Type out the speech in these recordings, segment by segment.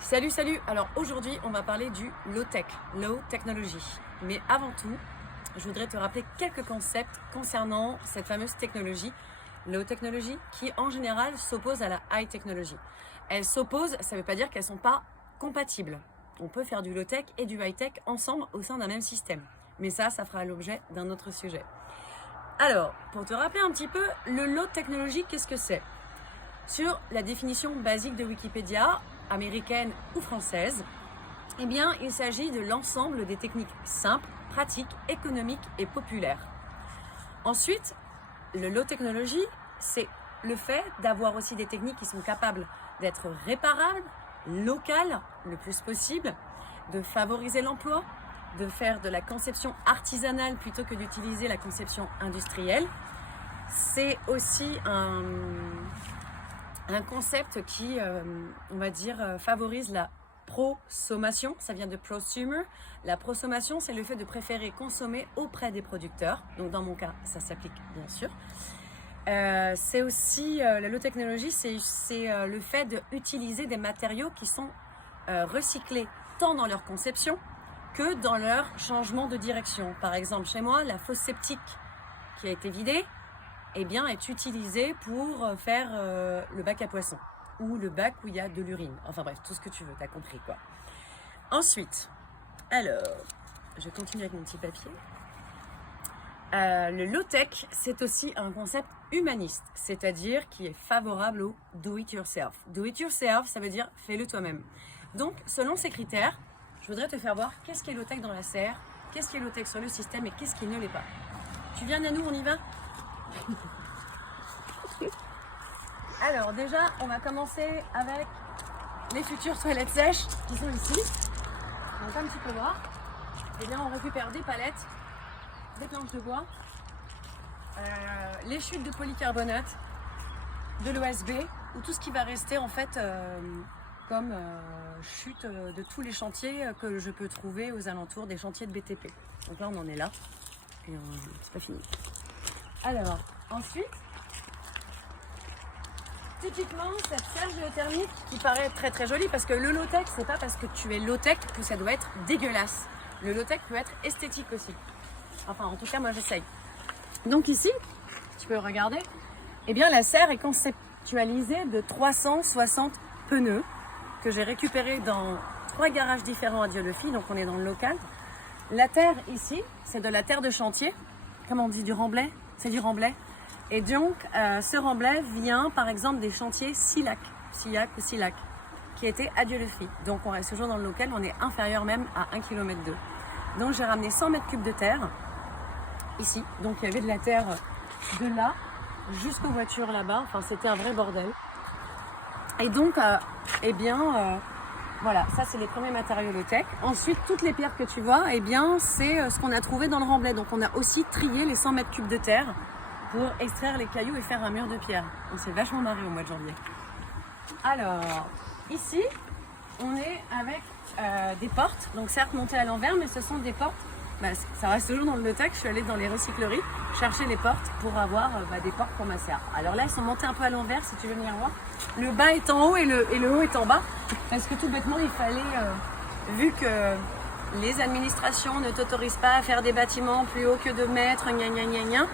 Salut, salut! Alors aujourd'hui, on va parler du low-tech, low technology. Mais avant tout, je voudrais te rappeler quelques concepts concernant cette fameuse technologie, low technology, qui en général s'oppose à la high technology. Elles s'opposent, ça ne veut pas dire qu'elles ne sont pas compatibles. On peut faire du low-tech et du high-tech ensemble au sein d'un même système. Mais ça fera l'objet d'un autre sujet. Alors, pour te rappeler un petit peu, le low technology, qu'est-ce que c'est? Sur la définition basique de Wikipédia, américaine ou française, eh bien, il s'agit de l'ensemble des techniques simples, pratiques, économiques et populaires. Ensuite, le low technology, c'est le fait d'avoir aussi des techniques qui sont capables d'être réparables, locales, le plus possible, de favoriser l'emploi, de faire de la conception artisanale plutôt que d'utiliser la conception industrielle. C'est aussi un concept qui, on va dire, favorise la prosommation. Ça vient de prosumer. La prosommation, c'est le fait de préférer consommer auprès des producteurs. Donc dans mon cas, ça s'applique bien sûr. C'est aussi, la low technology, c'est le fait d'utiliser des matériaux qui sont recyclés tant dans leur conception que dans leur changement de direction. Par exemple, chez moi, la fosse septique qui a été vidée, eh bien, est utilisée pour faire le bac à poissons ou le bac où il y a de l'urine. Enfin bref, tout ce que tu veux, t'as compris quoi. Ensuite, alors, je continue avec mon petit papier. Le low-tech, c'est aussi un concept humaniste, c'est-à-dire qui est favorable au do-it-yourself. Do-it-yourself, ça veut dire fais-le toi-même. Donc, selon ces critères, je voudrais te faire voir qu'est-ce qui est low-tech dans la serre, qu'est-ce qui est low-tech sur le système et qu'est-ce qui ne l'est pas. Tu viens Nanou, on y va? Alors déjà, on va commencer avec les futures toilettes sèches qui sont ici. Donc comme tu peux voir, eh bien, on récupère des palettes, des planches de bois, les chutes de polycarbonate, de l'OSB ou tout ce qui va rester en fait comme chute de tous les chantiers que je peux trouver aux alentours des chantiers de BTP. Donc là, on en est là et c'est pas fini. Alors, ensuite, typiquement, cette serre géothermique qui paraît très très jolie parce que le low-tech, c'est pas parce que tu es low-tech que ça doit être dégueulasse. Le low-tech peut être esthétique aussi. Enfin, en tout cas, moi j'essaye. Donc ici, tu peux regarder, eh bien la serre est conceptualisée de 360 pneus que j'ai récupérés dans 3 garages différents à Dieulefit, donc on est dans le local. La terre ici, c'est de la terre de chantier. Comment on dit, du remblai? C'est du remblai. Et donc, ce remblai vient, par exemple, des chantiers Sillac ou Sillac, qui étaient à Dieulefit. Donc, on reste toujours dans le local, on est inférieur même à 1,2 km. Donc, j'ai ramené 100 mètres cubes de terre, ici. Donc, il y avait de la terre de là jusqu'aux voitures là-bas. Enfin, c'était un vrai bordel. Et donc, eh bien, voilà, ça, c'est les premiers matériaux low-tech. Ensuite, toutes les pierres que tu vois, eh bien, c'est ce qu'on a trouvé dans le remblai. Donc, on a aussi trié les 100 mètres cubes de terre pour extraire les cailloux et faire un mur de pierre. On s'est vachement marré au mois de janvier. Alors, ici, on est avec des portes, donc certes montées à l'envers, mais ce sont des portes, ça reste toujours dans le low-tech. Je suis allée dans les recycleries chercher les portes pour avoir des portes pour ma serre. Alors là, elles sont montées un peu à l'envers, si tu veux venir voir. Le bas est en haut et le haut est en bas, parce que tout bêtement, il fallait, vu que les administrations ne t'autorisent pas à faire des bâtiments plus hauts que 2 mètres, gna gna gna gna,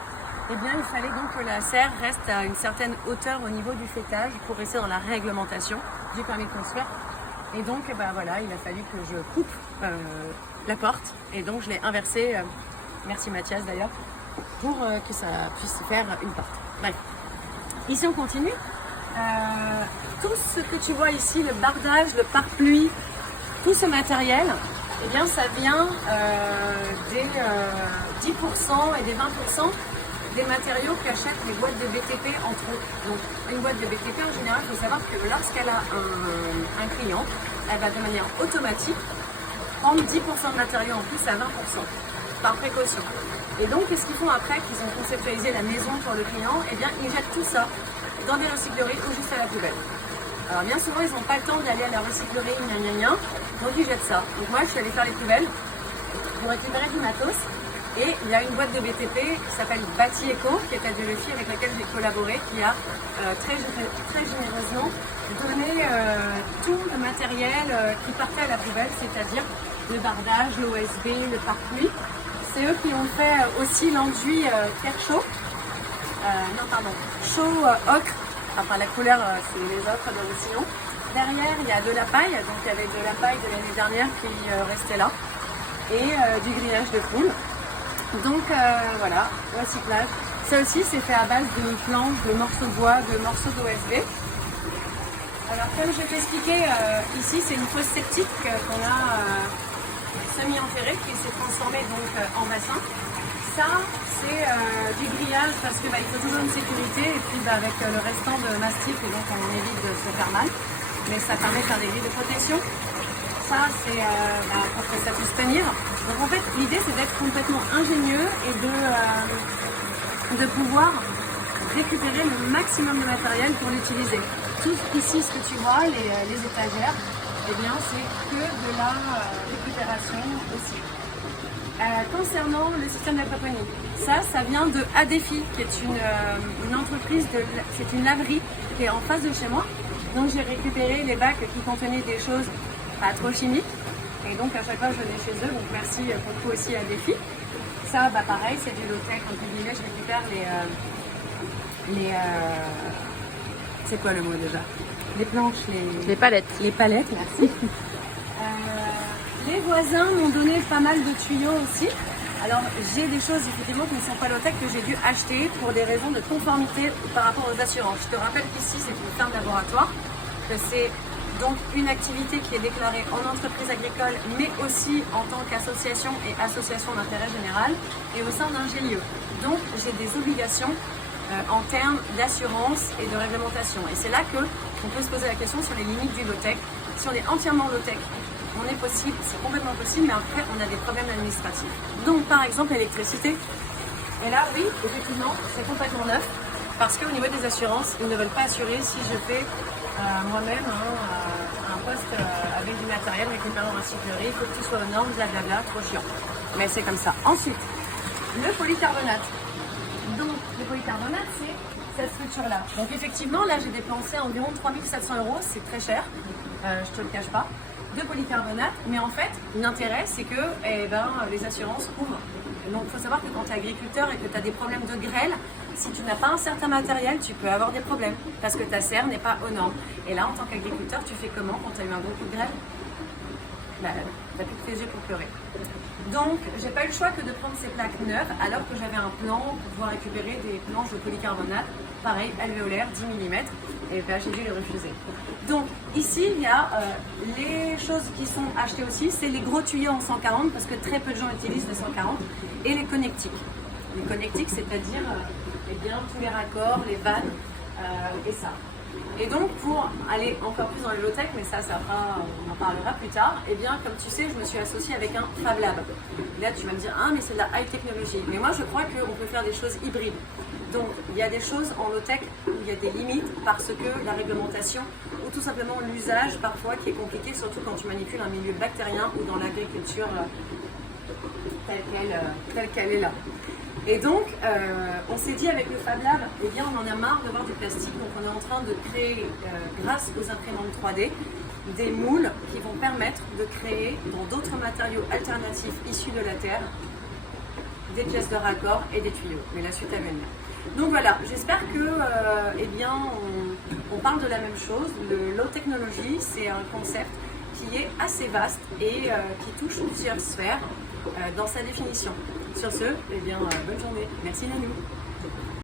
eh bien, il fallait donc que la serre reste à une certaine hauteur au niveau du fêtage pour rester dans la réglementation du permis de construire. Et donc, voilà, il a fallu que je coupe la porte. Et donc, je l'ai inversée, merci Mathias d'ailleurs, pour que ça puisse faire une porte. Bref, ici on continue. Tout ce que tu vois ici, le bardage, le pare-pluie, tout ce matériel, eh bien, ça vient des 10% et des 20% des matériaux qu'achètent les boîtes de BTP entre eux. Donc, une boîte de BTP, en général, il faut savoir que lorsqu'elle a un client, elle va de manière automatique prendre 10% de matériaux en plus à 20%, par précaution. Et donc, qu'est-ce qu'ils font après qu'ils ont conceptualisé la maison pour le client? Eh bien, ils jettent tout ça dans des recycleries ou juste à la poubelle. Alors, bien souvent, ils n'ont pas le temps d'aller à la recyclerie, gna gna gna, donc ils jettent ça. Donc moi, je suis allée faire les poubelles pour récupérer du matos. Et il y a une boîte de BTP qui s'appelle Bâti Eco, qui est à Dieulefit, avec laquelle j'ai collaboré, qui a très généreusement donné tout le matériel qui partait à la poubelle, c'est-à-dire le bardage, l'OSB, le pare-pluie. C'est eux qui ont fait aussi l'enduit Kershaw, chaud ocre, enfin la couleur c'est les ocres dans le sillon. Derrière il y a de la paille, donc il y avait de la paille de l'année dernière qui restait là, et du grillage de poule. Donc voilà, recyclage. Ça aussi c'est fait à base de planches, de morceaux de bois, de morceaux d'OSB. Alors comme je t'ai expliqué, ici c'est une fosse septique qu'on a semi-enterrée qui s'est transformée donc en bassin. Ça c'est du grillage parce que il faut toujours une sécurité et puis avec le restant de mastic et donc on évite de se faire mal. Mais ça permet de faire des grilles de protection. Ça c'est pour que ça puisse tenir. Donc en fait l'idée c'est d'être complètement ingénieux et de pouvoir récupérer le maximum de matériel pour l'utiliser. Tout ici ce que tu vois, les étagères, eh bien c'est que de la récupération aussi. Concernant le système d'aquaponie, ça vient de Adefi, qui est une entreprise, c'est une laverie qui est en face de chez moi. Donc j'ai récupéré les bacs qui contenaient des choses pas trop chimiques. Et donc à chaque fois je venais chez eux, donc merci beaucoup aussi Adefi. Ça, pareil, c'est du low-tech, entre guillemets, je récupère c'est quoi le mot déjà? Les planches, Les palettes. Les palettes, merci. Les voisins m'ont donné pas mal de tuyaux aussi. Alors j'ai des choses effectivement qui ne sont pas low-tech que j'ai dû acheter pour des raisons de conformité par rapport aux assurances. Je te rappelle qu'ici c'est une ferme laboratoire, que c'est donc une activité qui est déclarée en entreprise agricole, mais aussi en tant qu'association et association d'intérêt général, et au sein d'un GIE. Donc j'ai des obligations en termes d'assurance et de réglementation. Et c'est là qu'on peut se poser la question sur les limites du low-tech. Si on est entièrement low-tech, on est possible, c'est complètement possible, mais après on a des problèmes administratifs. Donc par exemple l'électricité. Et là oui, effectivement, c'est complètement neuf, parce qu'au niveau des assurances, ils ne veulent pas assurer si je fais moi-même un poste avec du matériel récupéré en recyclerie, il faut que tout soit aux normes, blablabla, trop chiant. Mais c'est comme ça. Ensuite, le polycarbonate. Donc le polycarbonate, c'est cette structure-là. Donc effectivement, là j'ai dépensé environ 3 700 €, c'est très cher, je te le cache pas, de polycarbonate. Mais en fait, l'intérêt, c'est que les assurances couvrent. Donc il faut savoir que quand tu es agriculteur et que tu as des problèmes de grêle, si tu n'as pas un certain matériel, tu peux avoir des problèmes parce que ta serre n'est pas aux normes. Et là, en tant qu'agriculteur, tu fais comment quand tu as eu un gros coup de grêle? Tu n'as plus que tes yeux pour pleurer. Donc, j'ai pas eu le choix que de prendre ces plaques neuves alors que j'avais un plan pour pouvoir récupérer des planches de polycarbonate, pareil, alvéolaire, 10 mm, et j'ai dû les refuser. Donc, ici, il y a les choses qui sont achetées aussi, c'est les gros tuyaux en 140 parce que très peu de gens utilisent les 140, et les connectiques. Les connectiques, c'est-à-dire tous les raccords, les vannes et ça. Et donc pour aller encore plus dans le low-tech, mais ça on en parlera plus tard, et bien comme tu sais, je me suis associée avec un Fab Lab. Là tu vas me dire, ah mais c'est de la high technologie. Mais moi je crois qu'on peut faire des choses hybrides. Donc il y a des choses en low-tech où il y a des limites parce que la réglementation ou tout simplement l'usage parfois qui est compliqué, surtout quand tu manipules un milieu bactérien ou dans l'agriculture telle qu'elle est là. Et donc, on s'est dit avec le Fab Lab, eh bien, on en a marre de voir du plastique, donc on est en train de créer, grâce aux imprimantes 3D, des moules qui vont permettre de créer, dans d'autres matériaux alternatifs issus de la terre, des pièces de raccord et des tuyaux. Mais la suite à venir. Donc voilà, j'espère que, on parle de la même chose. Le low technology, c'est un concept qui est assez vaste et qui touche plusieurs sphères dans sa définition. Sur ce, bonne journée. Merci Nanou.